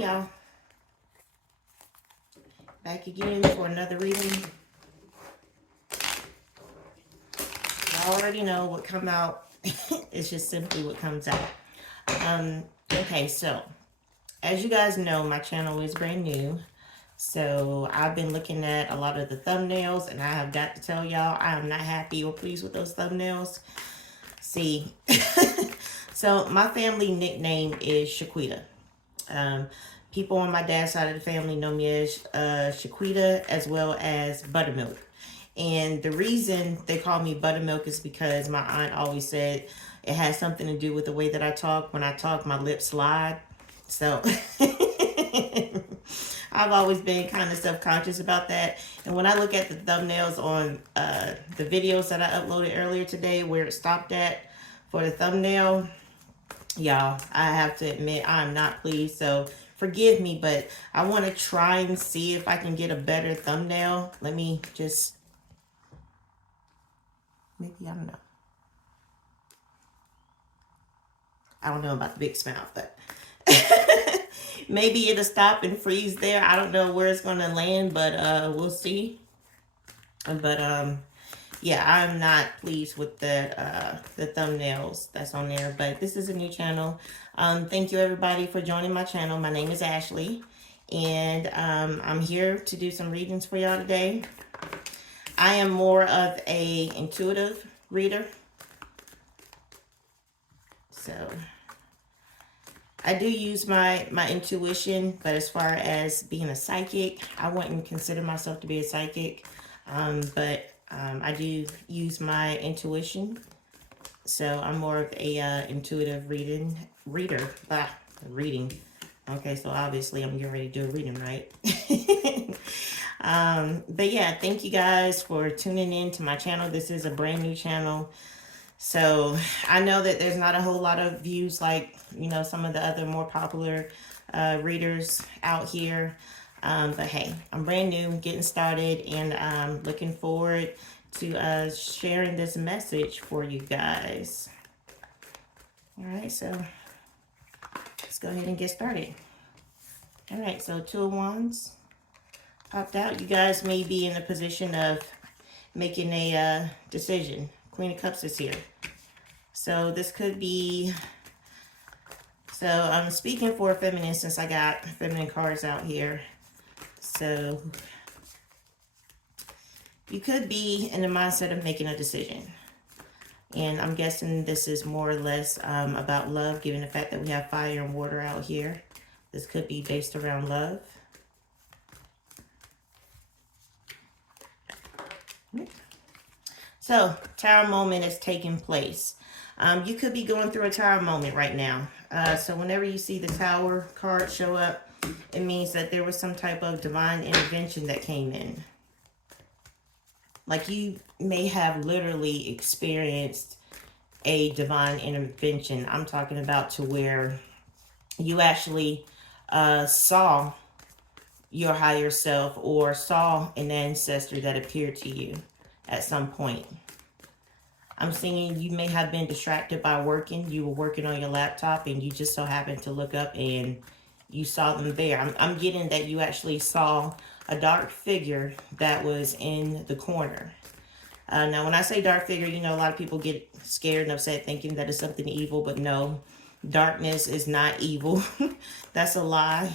y'all. Back again for another reading. I already know what come out. It's just simply what comes out. Okay, so as you guys know, my channel is brand new. So I've been looking at a lot of the thumbnails, and I have got to tell y'all, I am not happy or pleased with those thumbnails. See, so my family nickname is Shaquita. People on my dad's side of the family know me as Shaquita, as well as Buttermilk. And the reason they call me Buttermilk is because my aunt always said it has something to do with the way that I talk. When I talk, my lips slide. So I've always been kind of self-conscious about that. And when I look at the thumbnails on the videos that I uploaded earlier today, where it stopped at for the thumbnail, y'all, I have to admit I'm not pleased. So forgive me, but I want to try and see if I can get a better thumbnail. Let me just, maybe, I don't know. I don't know about the big smile, but maybe it'll stop and freeze there. I don't know where it's going to land, but we'll see. But yeah, I'm not pleased with the thumbnails that's on there, but this is a new channel. Thank you everybody for joining my channel. My name is Ashley, and I'm here to do some readings for y'all today. I am more of a intuitive reader. So I do use my intuition, but as far as being a psychic, I wouldn't consider myself to be a psychic. But I do use my intuition. So I'm more of a intuitive reading. Okay, so obviously I'm getting ready to do a reading, right? But yeah, thank you guys for tuning in to my channel. This is a brand new channel. So I know that there's not a whole lot of views like, you know, some of the other more popular readers out here. But hey, I'm brand new, getting started, and I'm looking forward to sharing this message for you guys. All right, so let's go ahead and get started. All right, so Two of Wands popped out. You guys may be in a position of making a decision. Queen of Cups is here. So this could be, so I'm speaking for feminine since I got feminine cards out here. So you could be in the mindset of making a decision. And I'm guessing this is more or less about love, given the fact that we have fire and water out here. This could be based around love. So, Tower moment is taking place. You could be going through a Tower moment right now. So whenever you see the Tower card show up, it means that there was some type of divine intervention that came in. Like you may have literally experienced a divine intervention. I'm talking about to where you actually saw your higher self or saw an ancestor that appeared to you at some point. I'm seeing you may have been distracted by working. You were working on your laptop and you just so happened to look up and you saw them there. I'm getting that you actually saw a dark figure that was in the corner. Now, when I say dark figure, you know, a lot of people get scared and upset thinking that it's something evil, but no, darkness is not evil. That's a lie.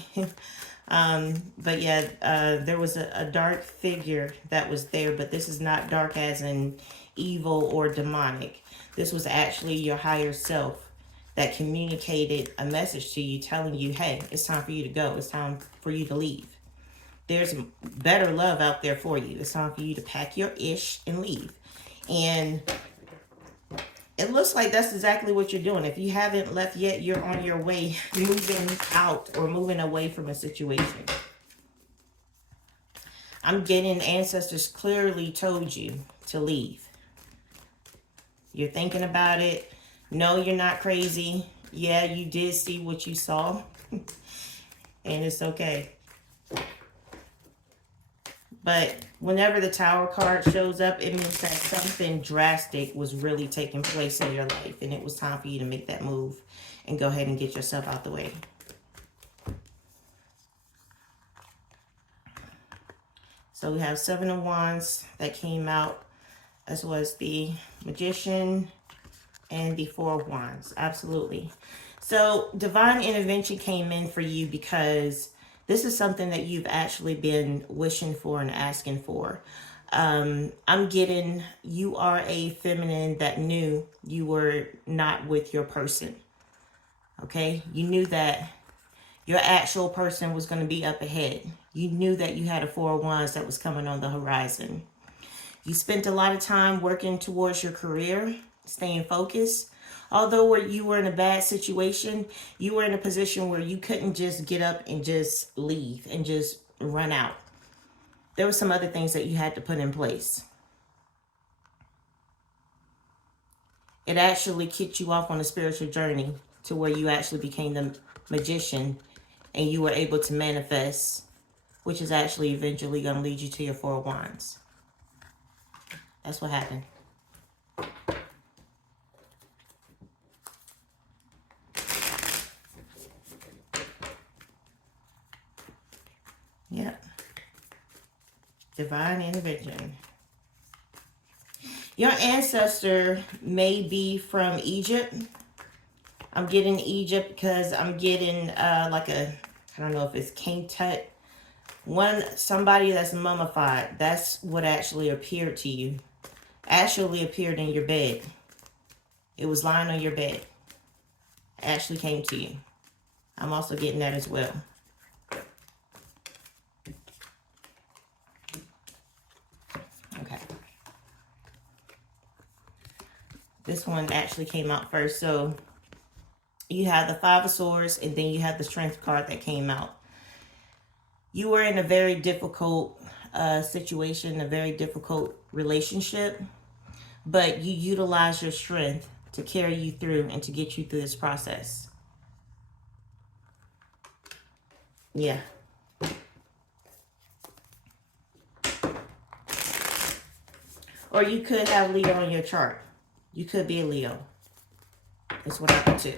But yeah, there was a dark figure that was there, but this is not dark as in evil or demonic. This was actually your higher self that communicated a message to you telling you, hey, it's time for you to go. It's time for you to leave. There's better love out there for you. It's time for you to pack your ish and leave. And it looks like that's exactly what you're doing. If you haven't left yet, you're on your way moving out or moving away from a situation. I'm getting ancestors clearly told you to leave. You're thinking about it. No, you're not crazy. Yeah, you did see what you saw. And it's okay. But whenever the Tower card shows up, it means that something drastic was really taking place in your life. And it was time for you to make that move and go ahead and get yourself out the way. So we have Seven of Wands that came out, as well as the Magician and the Four of Wands. Absolutely. So divine intervention came in for you because this is something that you've actually been wishing for and asking for. I'm getting you are a feminine that knew you were not with your person. Okay? You knew that your actual person was going to be up ahead. You knew that you had a Four of Wands that was coming on the horizon. You spent a lot of time working towards your career, staying focused. Although you were in a bad situation, you were in a position where you couldn't just get up and just leave and just run out. There were some other things that you had to put in place. It actually kicked you off on a spiritual journey to where you actually became the Magician and you were able to manifest, which is actually eventually going to lead you to your Four of Wands. That's what happened. Yep. Divine intervention. Your ancestor may be from Egypt. I'm getting Egypt because I'm getting like a, I don't know if it's King Tut. Somebody that's mummified. That's what actually appeared to you. Actually appeared in your bed. It was lying on your bed. Actually came to you. I'm also getting that as well. Okay. This one actually came out first. So you have the Five of Swords and then you have the Strength card that came out. You were in a very difficult situation, a very difficult relationship, but you utilized your strength to carry you through and to get you through this process. Yeah. Or you could have Leo on your chart. You could be a Leo. That's what happened too.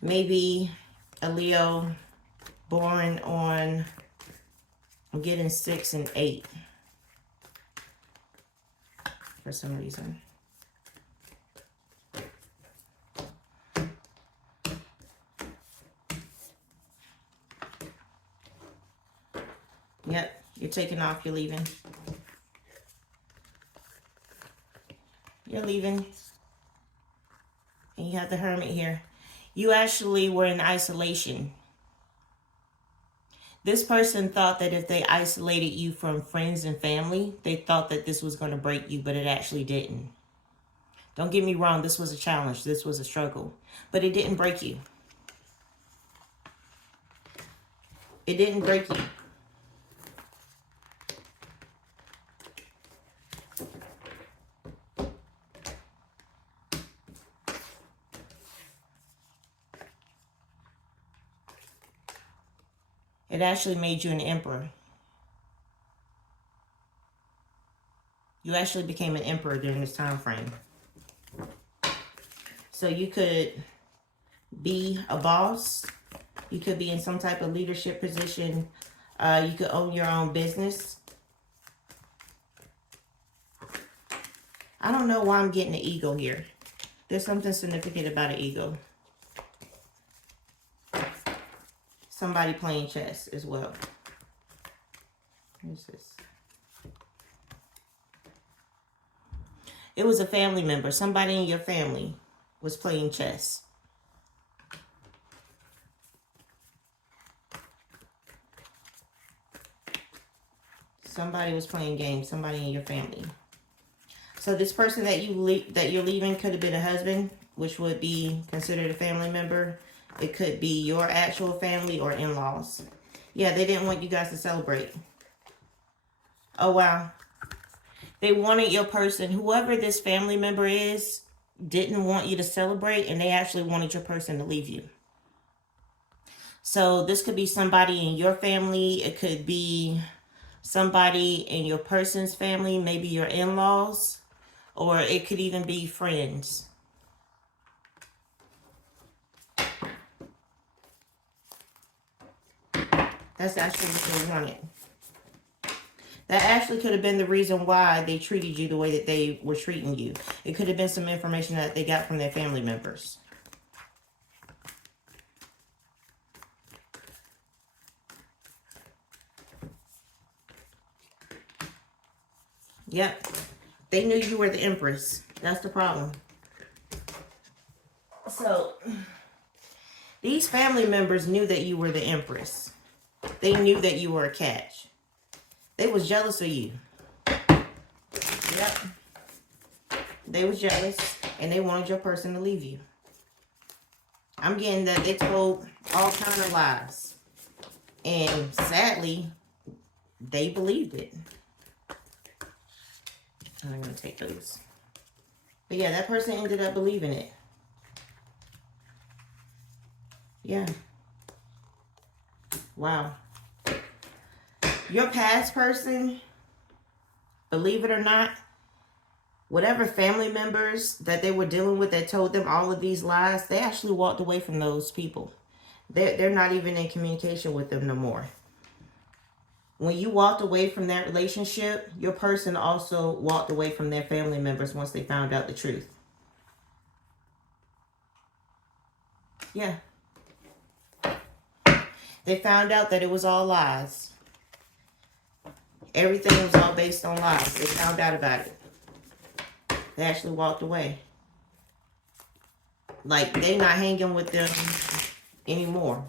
Maybe a Leo born on, I'm getting 6 and 8 for some reason. Yep, you're taking off, you're leaving. You're leaving. And you have the Hermit here. You actually were in isolation. This person thought that if they isolated you from friends and family, they thought that this was going to break you, but it actually didn't. Don't get me wrong, this was a challenge. This was a struggle. But it didn't break you. It didn't break you. It actually made you an emperor. You actually became an emperor during this time frame. So you could be a boss. You could be in some type of leadership position. You could own your own business. I don't know why I'm getting the ego here. There's something significant about an ego. Somebody playing chess as well. Who's this? It was a family member. Somebody in your family was playing chess. Somebody was playing games. Somebody in your family. So this person that you're leaving could have been a husband, which would be considered a family member. It could be your actual family or in-laws. Yeah, they didn't want you guys to celebrate. Oh, wow. They wanted your person, whoever this family member is, didn't want you to celebrate, and they actually wanted your person to leave you. So this could be somebody in your family. It could be somebody in your person's family, maybe your in-laws, or it could even be friends. That's actually what they wanted. That actually could have been the reason why they treated you the way that they were treating you. It could have been some information that they got from their family members. Yep. They knew you were the Empress. That's the problem. So, these family members knew that you were the Empress. They knew that you were a catch. They was jealous of you. Yep. They was jealous, and they wanted your person to leave you. I'm getting that they told all kind of lies. And sadly, they believed it. I'm going to take those. But yeah, that person ended up believing it. Yeah. Wow. Your past person, believe it or not, whatever family members that they were dealing with that told them all of these lies, they actually walked away from those people. They're not even in communication with them no more. When you walked away from that relationship, your person also walked away from their family members once they found out the truth. Yeah. They found out that it was all lies. Everything was all based on lies. They found out about it. They actually walked away. Like, they not hanging with them anymore.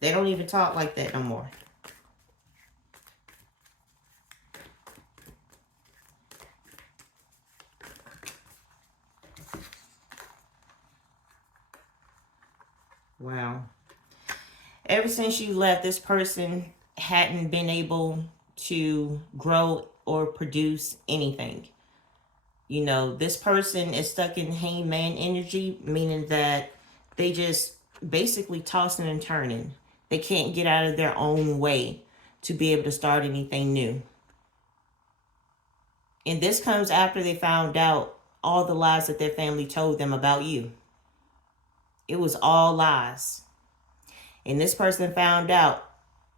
They don't even talk like that no more. Wow. Ever since you left, this person hadn't been able to grow or produce anything. You know, this person is stuck in hangman energy, meaning that they just basically tossing and turning. They can't get out of their own way to be able to start anything new. And this comes after they found out all the lies that their family told them about you. It was all lies. And this person found out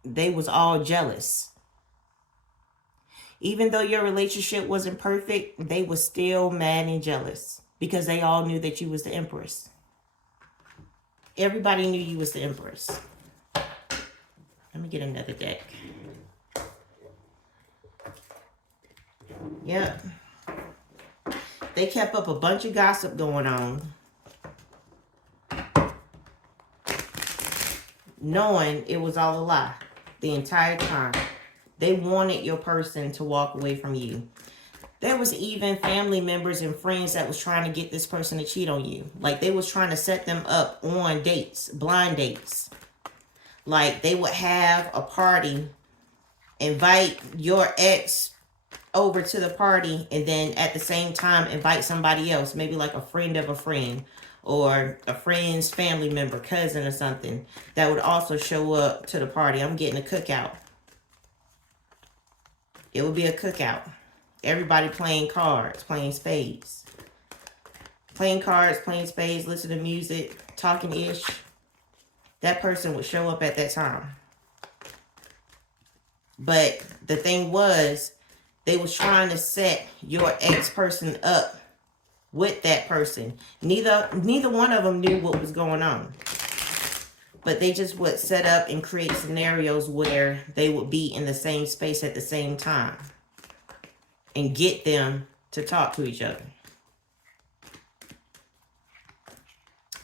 they was all jealous. Even though your relationship wasn't perfect, they were still mad and jealous because they all knew that you was the Empress. Everybody knew you was the Empress. Let me get another deck. Yep. They kept up a bunch of gossip going on, knowing it was all a lie the entire time. They wanted your person to walk away from you. There was even family members and friends that was trying to get this person to cheat on you. Like, they was trying to set them up on dates, blind dates. Like, they would have a party, invite your ex over to the party, and then at the same time invite somebody else, maybe like a friend of a friend or a friend's family member, cousin or something, that would also show up to the party. I'm getting a cookout. It would be a cookout. Everybody playing cards, playing spades. Playing cards, playing spades, listening to music, talking ish. That person would show up at that time. But the thing was, they was trying to set your ex-person up with that person. Neither one of them knew what was going on. But they just would set up and create scenarios where they would be in the same space at the same time and get them to talk to each other.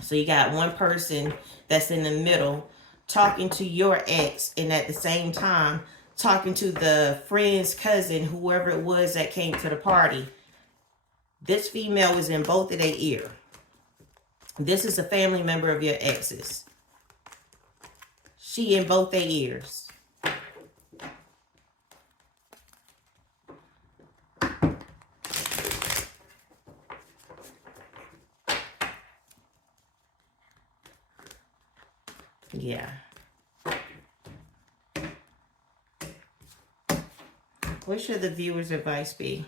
So you got one person that's in the middle talking to your ex, and at the same time talking to the friend's cousin, whoever it was that came to the party. This female is in both of their ear. This is a family member of your ex's. She in both their ears. Yeah. What should the viewer's advice be?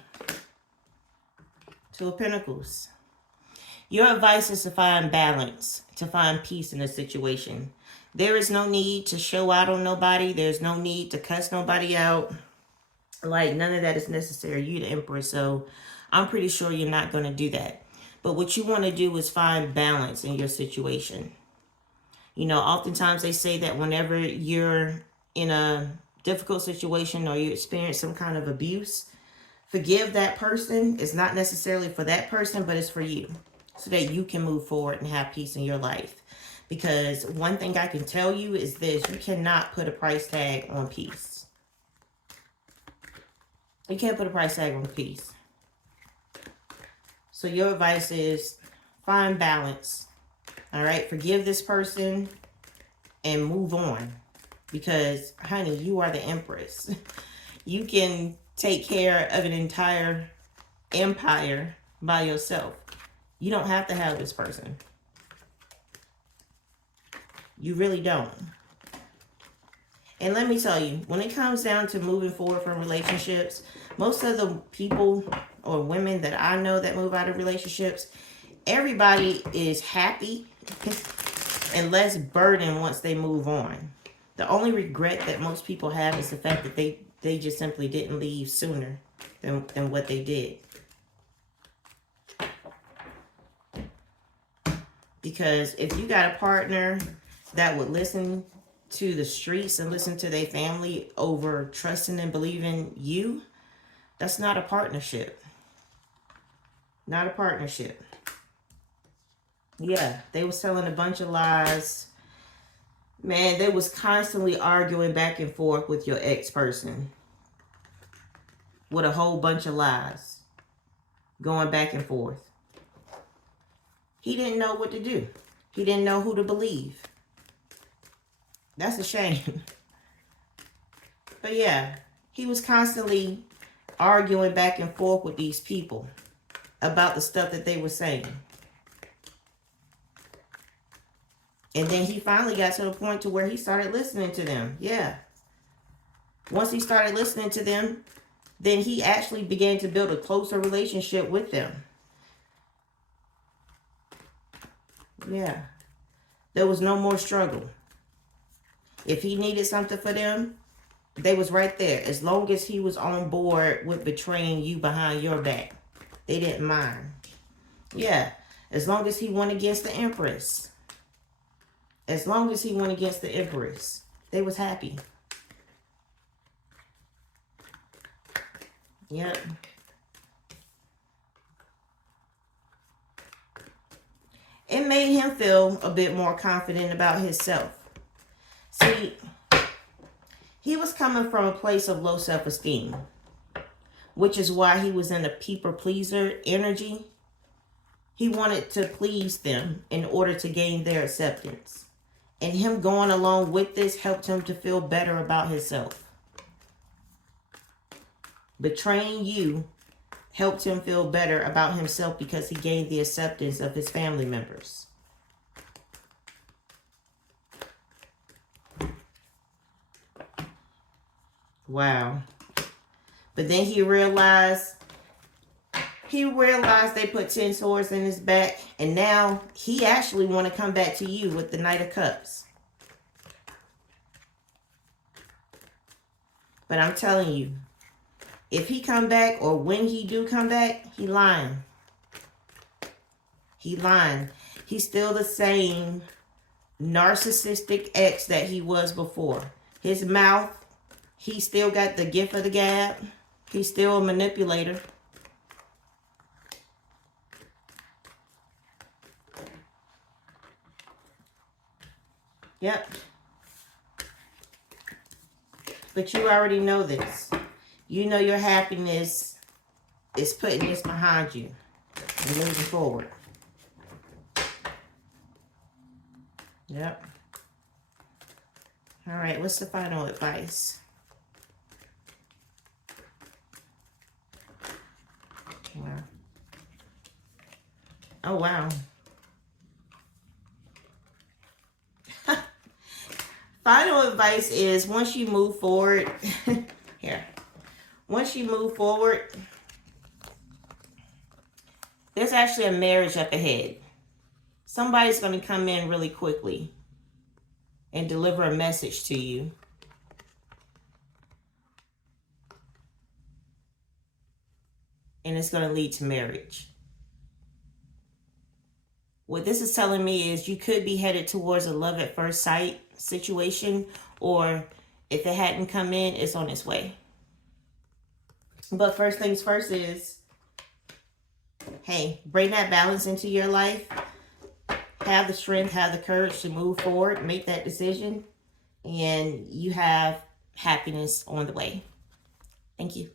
Two of Pentacles. Your advice is to find balance, to find peace in a situation. There is no need to show out on nobody. There's no need to cuss nobody out. Like, none of that is necessary. You're the Empress, so I'm pretty sure you're not going to do that. But what you want to do is find balance in your situation. You know, oftentimes they say that whenever you're in a difficult situation or you experience some kind of abuse, forgive that person. It's not necessarily for that person, but it's for you, so that you can move forward and have peace in your life. Because one thing I can tell you is this: you cannot put a price tag on peace. You can't put a price tag on peace. So your advice is find balance. All right, forgive this person and move on. Because, honey, you are the Empress. You can take care of an entire empire by yourself. You don't have to have this person. You really don't. And let me tell you, when it comes down to moving forward from relationships, most of the people or women that I know that move out of relationships, everybody is happy and less burdened once they move on. The only regret that most people have is the fact that they just simply didn't leave sooner than what they did. Because if you got a partner that would listen to the streets and listen to their family over trusting and believing you, that's not a partnership. Not a partnership. Yeah, they was telling a bunch of lies. Man, they was constantly arguing back and forth with your ex-person. With a whole bunch of lies. Going back and forth. He didn't know what to do. He didn't know who to believe. That's a shame. But yeah, he was constantly arguing back and forth with these people about the stuff that they were saying. And then he finally got to the point to where he started listening to them. Yeah. Once he started listening to them, then he actually began to build a closer relationship with them. Yeah. There was no more struggle. If he needed something for them, they was right there. As long as he was on board with betraying you behind your back, they didn't mind. Yeah. As long as he went against the Empress. As long as he went against the Empress, they was happy. Yep. It made him feel a bit more confident about himself. See, he was coming from a place of low self-esteem, which is why he was in a people pleaser energy. He wanted to please them in order to gain their acceptance. And him going along with this helped him to feel better about himself. Betraying you helped him feel better about himself because he gained the acceptance of his family members. Wow. But then he realized they put 10 swords in his back, and now he actually want to come back to you with the Knight of Cups. But I'm telling you, if he come back, or when he do come back, he lying. He lying. He's still the same narcissistic ex that he was before. His mouth, he still got the gift of the gab. He's still a manipulator. Yep. But you already know this. You know your happiness is putting this behind you and moving forward. Yep. All right, what's the final advice? Wow. Oh, wow. Final advice is once you move forward, here, once you move forward, there's actually a marriage up ahead. Somebody's going to come in really quickly and deliver a message to you. And it's going to lead to marriage. What this is telling me is you could be headed towards a love at first sight situation, or if it hadn't come in, it's on its way. But first things first is, hey, bring that balance into your life. Have the strength, have the courage to move forward, make that decision, and you have happiness on the way. Thank you.